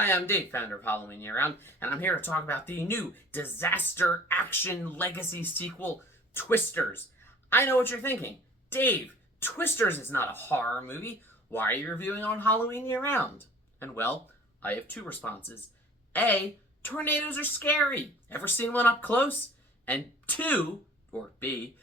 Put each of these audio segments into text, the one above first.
Hi, I'm Dave, founder of Halloween Year Round, and I'm here to talk about the new disaster action legacy sequel, Twisters. I know what you're thinking. Dave, Twisters is not a horror movie. Why are you reviewing on Halloween Year Round? And well, I have two responses. A, tornadoes are scary. Ever seen one up close? And two, or B,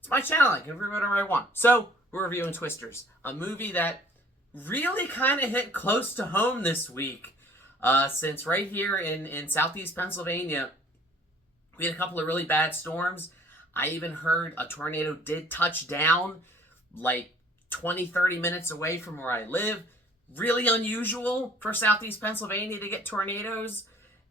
it's my channel. I can review whatever I want. So, we're reviewing Twisters, a movie that really kind of hit close to home this week, since right here in southeast Pennsylvania, we had a couple of really bad storms. I even heard a tornado did touch down like 20-30 minutes away from where I live. Really unusual for southeast Pennsylvania to get tornadoes.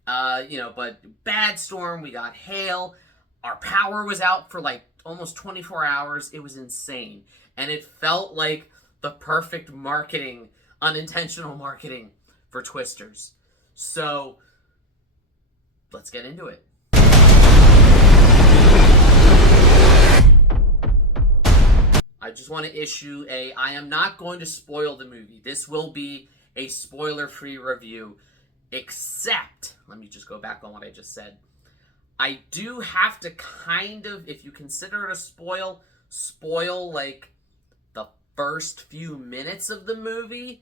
But bad storm. We got hail. Our power was out for like almost 24 hours. It was insane. And it felt like the perfect marketing, unintentional marketing for Twisters. So, let's get into it. I just want to issue I am not going to spoil the movie. This will be a spoiler-free review, except, let me just go back on what I just said. I do have to kind of, if you consider it a spoil like the first few minutes of the movie.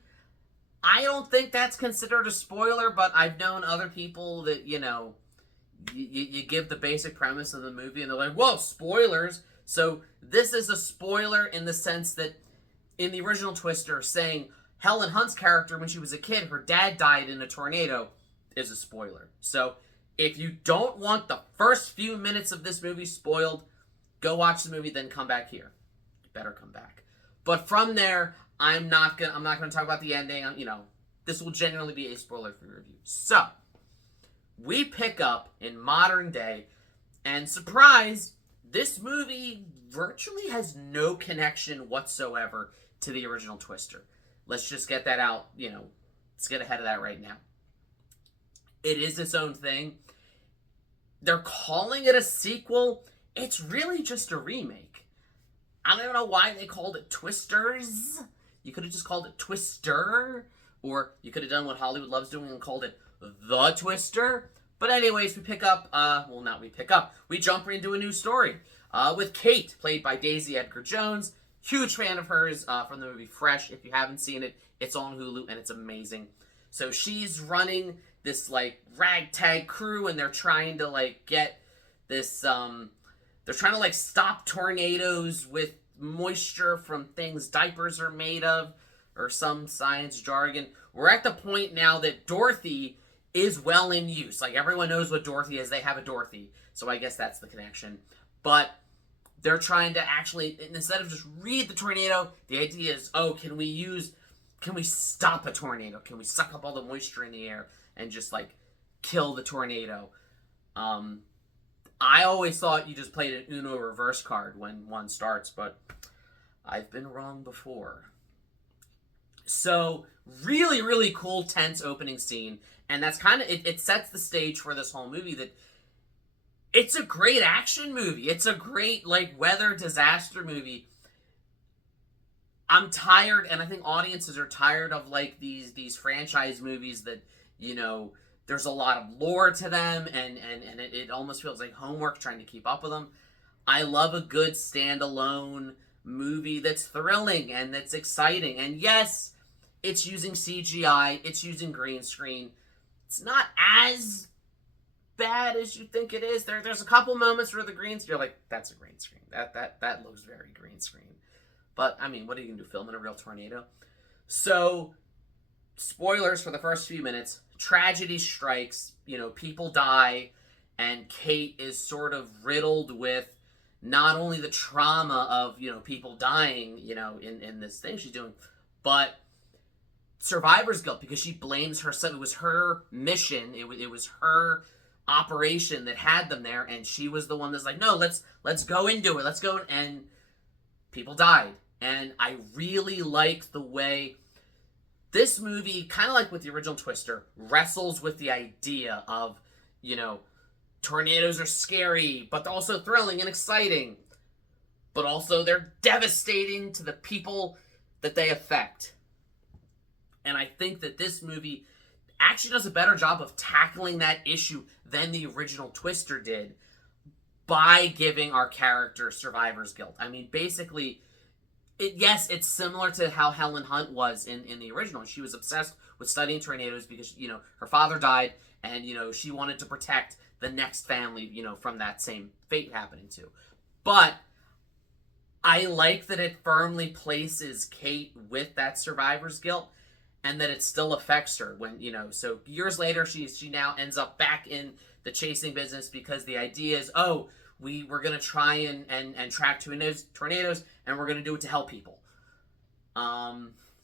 I don't think that's considered a spoiler, but I've known other people that, you give the basic premise of the movie and they're like, whoa, spoilers. So this is a spoiler in the sense that in the original Twister, saying Helen Hunt's character when she was a kid, her dad died in a tornado, is a spoiler. So if you don't want the first few minutes of this movie spoiled, go watch the movie, then come back here. You better come back. But from there, I'm not gonna talk about the ending. This will genuinely be a spoiler-free review. So, we pick up in modern day, and surprise, this movie virtually has no connection whatsoever to the original Twister. Let's just get that out, let's get ahead of that right now. It is its own thing. They're calling it a sequel. It's really just a remake. I don't know why they called it Twisters. You could have just called it Twister. Or you could have done what Hollywood loves doing and called it The Twister. But anyways, we jump into a new story. With Kate, played by Daisy Edgar-Jones. Huge fan of hers from the movie Fresh. If you haven't seen it, it's on Hulu and it's amazing. So she's running this ragtag crew and they're trying to get this they're trying to stop tornadoes with moisture from things diapers are made of, or some science jargon. We're at the point now that Dorothy is well in use. Everyone knows what Dorothy is. They have a Dorothy. So I guess that's the connection. But they're trying to actually, instead of just read the tornado, the idea is, can we stop a tornado? Can we suck up all the moisture in the air and just kill the tornado? I always thought you just played an Uno reverse card when one starts, but I've been wrong before. So, really, really cool, tense opening scene. And that's kind of, it sets the stage for this whole movie that it's a great action movie. It's a great, weather disaster movie. I'm tired, and I think audiences are tired of, these franchise movies that, there's a lot of lore to them, and it almost feels like homework trying to keep up with them. I love a good standalone movie that's thrilling and that's exciting. And yes, it's using CGI, it's using green screen. It's not as bad as you think it is. There's a couple moments where the greens, you're like, that's a green screen. That looks very green screen. But, what are you going to do, film in a real tornado? So, spoilers for the first few minutes. Tragedy strikes, people die, and Kate is sort of riddled with not only the trauma of, people dying, in this thing she's doing, but survivor's guilt, because she blames herself. It was her mission, it was her operation that had them there, and she was the one that's like, no, let's go into it, let's go, and people died. And I really liked the way this movie, kind of like with the original Twister, wrestles with the idea of, tornadoes are scary, but they're also thrilling and exciting. But also they're devastating to the people that they affect. And I think that this movie actually does a better job of tackling that issue than the original Twister did by giving our character survivor's guilt. I mean, basically, yes, it's similar to how Helen Hunt was in the original. She was obsessed with studying tornadoes because, her father died, and, she wanted to protect the next family, from that same fate happening to. But I like that it firmly places Kate with that survivor's guilt, and that it still affects her when, so years later, she now ends up back in the chasing business because the idea is, oh, we're going to try and track tornadoes, and we're going to do it to help people.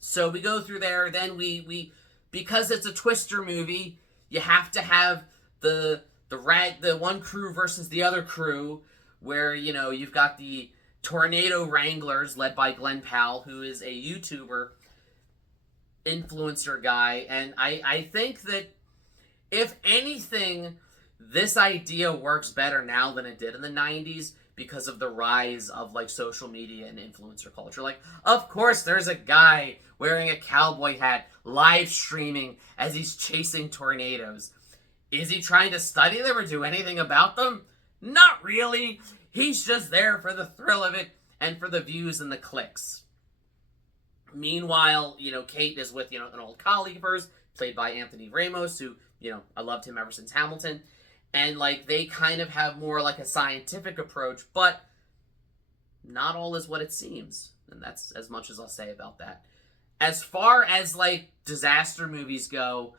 So we go through there, then we because it's a Twister movie, you have to have the one crew versus the other crew, where, you've got the Tornado Wranglers led by Glenn Powell, who is a YouTuber influencer guy, and I think that if anything, this idea works better now than it did in the 90s because of the rise of, like, social media and influencer culture. Like, of course there's a guy wearing a cowboy hat live streaming as he's chasing tornadoes. Is he trying to study them or do anything about them? Not really. He's just there for the thrill of it and for the views and the clicks. Meanwhile, Kate is with, an old colleague of hers, played by Anthony Ramos, who, I loved him ever since Hamilton. And, like, they kind of have more, like, a scientific approach, but not all is what it seems. And that's as much as I'll say about that. As far as, like, disaster movies go,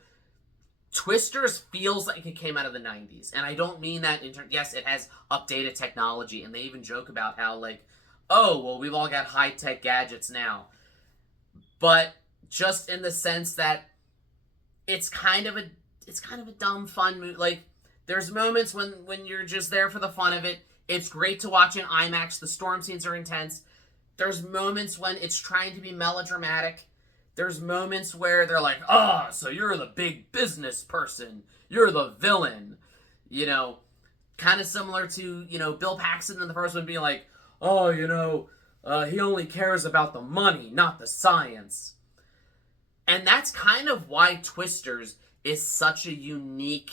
Twisters feels like it came out of the 90s. And I don't mean that yes, it has updated technology, and they even joke about how, like, oh, well, we've all got high-tech gadgets now. But just in the sense that it's kind of a dumb, fun movie. Like, there's moments when you're just there for the fun of it. It's great to watch in IMAX. The storm scenes are intense. There's moments when it's trying to be melodramatic. There's moments where they're like, oh, so you're the big business person. You're the villain. Kind of similar to, Bill Paxton in the first one being like, oh, he only cares about the money, not the science. And that's kind of why Twisters is such a unique,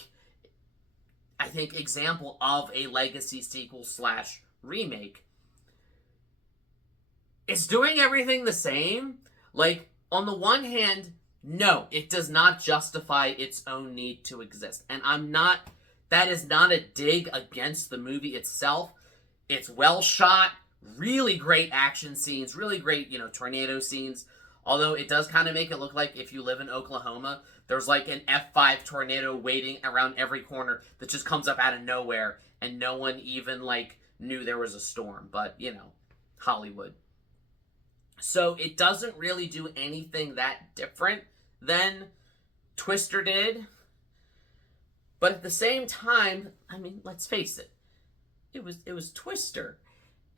I think, example of a legacy sequel / remake. It's doing everything the same. Like, on the one hand, no, it does not justify its own need to exist. And that is not a dig against the movie itself. It's well shot, really great action scenes, really great, tornado scenes. Although it does kind of make it look like if you live in Oklahoma, there's like an F5 tornado waiting around every corner that just comes up out of nowhere, and no one even, like, knew there was a storm. But, Hollywood. So it doesn't really do anything that different than Twister did. But at the same time, I mean, let's face it. It was Twister.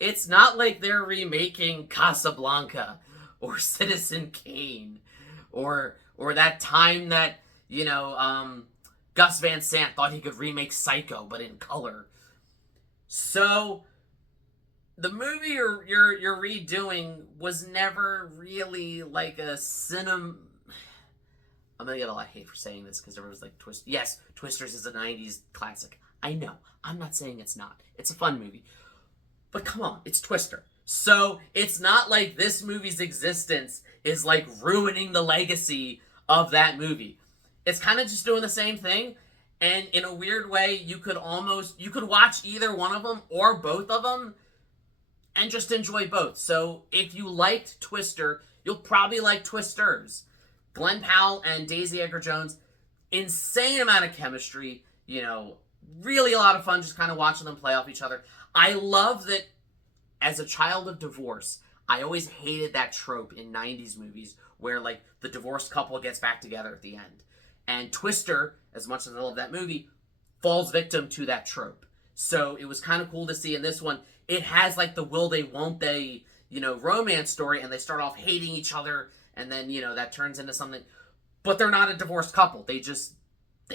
It's not like they're remaking Casablanca or Citizen Kane or that time that, Gus Van Sant thought he could remake Psycho, but in color. So the movie you're redoing was never really like a I'm gonna get a lot of hate for saying this because everyone's like, yes, Twisters is a 90s classic. I know. I'm not saying it's not. It's a fun movie. But come on, it's Twister. So it's not like this movie's existence is, like, ruining the legacy of that movie. It's kind of just doing the same thing. And in a weird way, you could watch either one of them or both of them and just enjoy both. So if you liked Twister, you'll probably like Twisters. Glenn Powell and Daisy Edgar-Jones, insane amount of chemistry, really a lot of fun just kind of watching them play off each other. I love that as a child of divorce, I always hated that trope in 90s movies where, like, the divorced couple gets back together at the end. And Twister, as much as I love that movie, falls victim to that trope. So it was kind of cool to see in this one. It has, like, the will they, won't they, romance story, and they start off hating each other, and then, that turns into something. But they're not a divorced couple. They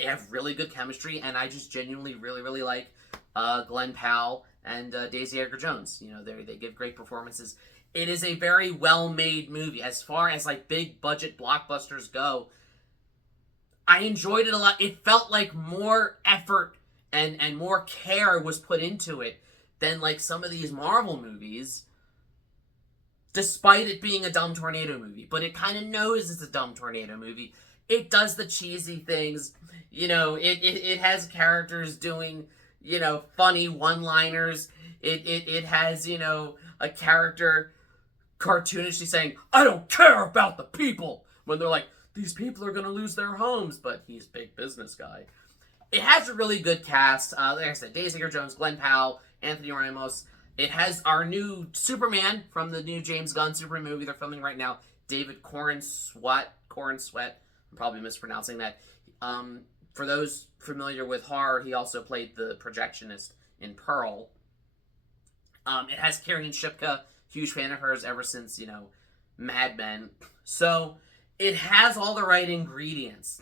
have really good chemistry, and I just genuinely really, really like Glenn Powell and Daisy Edgar-Jones. They give great performances. It is a very well-made movie. As far as, like, big budget blockbusters go, I enjoyed it a lot. It felt like more effort and more care was put into it than like some of these Marvel movies, despite it being a dumb tornado movie. But it kind of knows it's a dumb tornado movie. It does the cheesy things. It has characters doing, funny one-liners. It has, a character cartoonishly saying, "I don't care about the people," when they're like, these people are going to lose their homes, but he's a big business guy. It has a really good cast. Like I said, Daisy Jones, Glenn Powell, Anthony Ramos. It has our new Superman from the new James Gunn Superman movie they're filming right now, David Corn Sweat. I'm probably mispronouncing that. For those familiar with horror, he also played the projectionist in Pearl. It has Kieran Shipka, huge fan of hers ever since, Mad Men. So it has all the right ingredients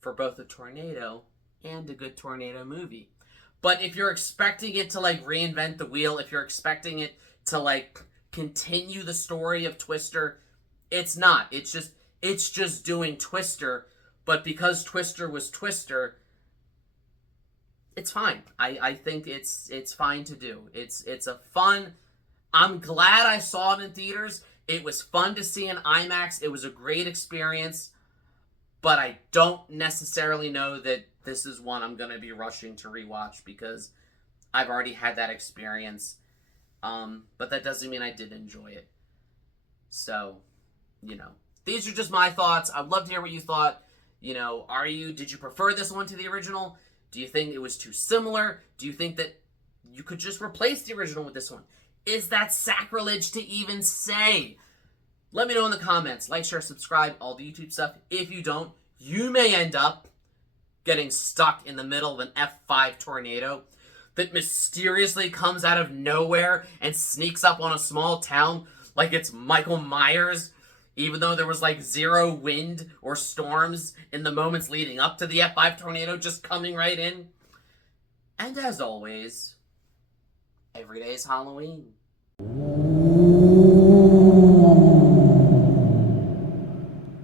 for both a tornado and a good tornado movie. But if you're expecting it to like reinvent the wheel, if you're expecting it to like continue the story of Twister, it's not. It's just doing Twister, but because Twister was Twister, it's fine. I think it's fine to do. It's a fun. I'm glad I saw it in theaters. It was fun to see in IMAX. It was a great experience, but I don't necessarily know that this is one I'm going to be rushing to rewatch because I've already had that experience. But that doesn't mean I did enjoy it. So, these are just my thoughts. I'd love to hear what you thought. Did you prefer this one to the original? Do you think it was too similar? Do you think that you could just replace the original with this one? Is that sacrilege to even say? Let me know in the comments. Like, share, subscribe, all the YouTube stuff. If you don't, you may end up getting stuck in the middle of an F5 tornado that mysteriously comes out of nowhere and sneaks up on a small town like it's Michael Myers, even though there was like zero wind or storms in the moments leading up to the F5 tornado just coming right in. And as always, every day is Halloween.